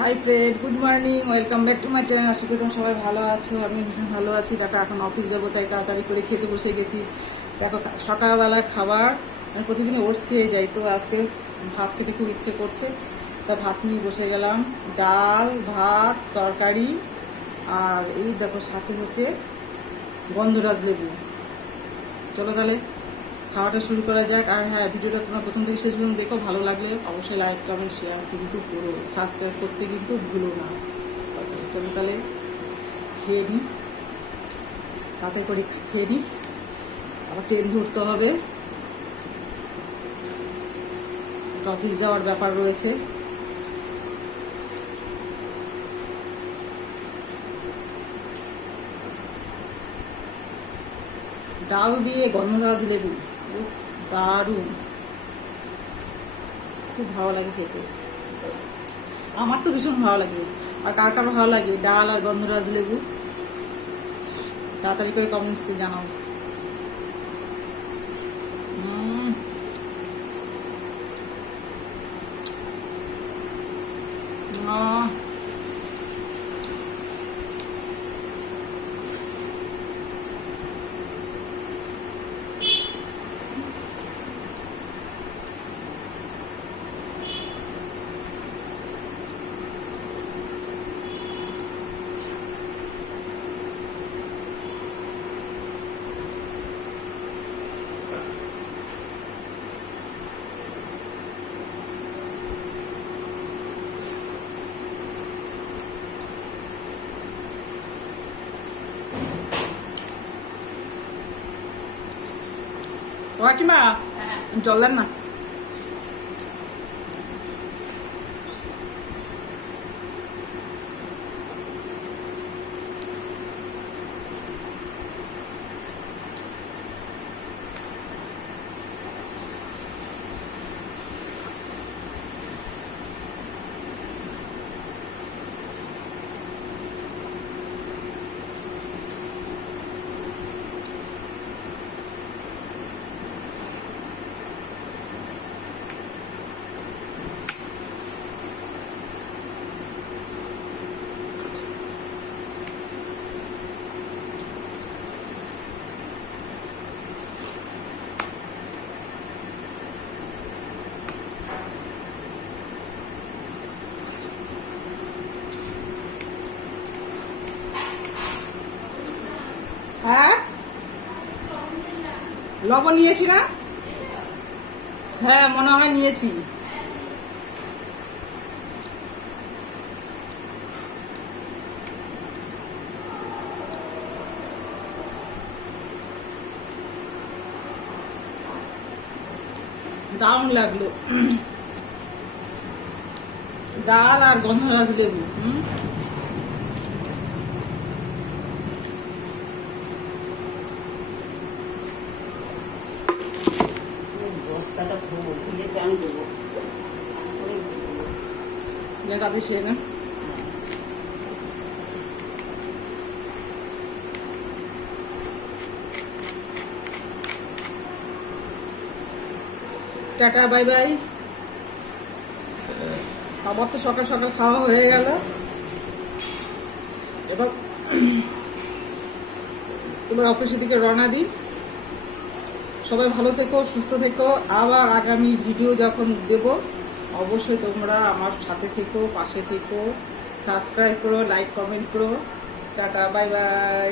Hi friend good morning welcome back to my channel আশা করি তোমরা সবাই ভালো আছো। আমি ভালো আছি। দেখো, এখন অফিস যাব, তাই তাড়াতাড়ি করে খেতে বসে গেছি। দেখো, সকালবেলা খাবার, আমি প্রতিদিন ওটস খেয়ে যাই, তো আজকে ভাত খেতে খুব ইচ্ছে করছে। তা ভাত নিয়ে বসে গেলাম। ডাল, ভাত, তরকারি, আর এই দেখো, সাথে হচ্ছে গন্ধরাজ লেবু। চলো তাহলে। খাওয়াটা শুরু করা যাক। আর হ্যাঁ ভিডিওটা তোমরা প্রথম থেকে শেষ পর্যন্ত দেখো, ভালো লাগলে অবশ্যই লাইক কমেন্ট শেয়ার কিন্তু করো সাবস্ক্রাইব করতে কিন্তু ভুলো না। চলো তাহলে খেয়ে নিই তাতে করে খেয়ে নিই আবার ট্রেন ধরতে হবে। অফিস যাওয়ার ব্যাপার রয়েছে। ডাল দিয়ে গন্ধরাজ লেবু। দারুণ। খুব ভালো লাগে খেতে। আমার তো ভীষণ ভালো লাগে। আর কার কার ভালো লাগে? ডাল আর গন্ধরাজ লেবু। তাড়াতাড়ি করে কমেন্টসে জানাও। কাকিমা জল দেন না হ্যাঁ লবণ নিয়েছি না? হ্যাঁ মনে হয় নিয়েছি। দারুণ লাগল। ডাল আর গন্ধরাজ লেবু হুম? চান দেবো তাদের সে না? Tata, bye bye. আবার তো সকাল সকাল খাওয়া হয়ে গেল। এবার এবার অফিসের দিকে রওনা দিই। সবাই ভালো থেকো, সুস্থ থেকো। আবার আগামী ভিডিও যখন দেব, অবশ্যই তোমরা আমার সাথে থেকো, পাশে থেকো। সাবস্ক্রাইব করো লাইক কমেন্ট করো। Tata bye bye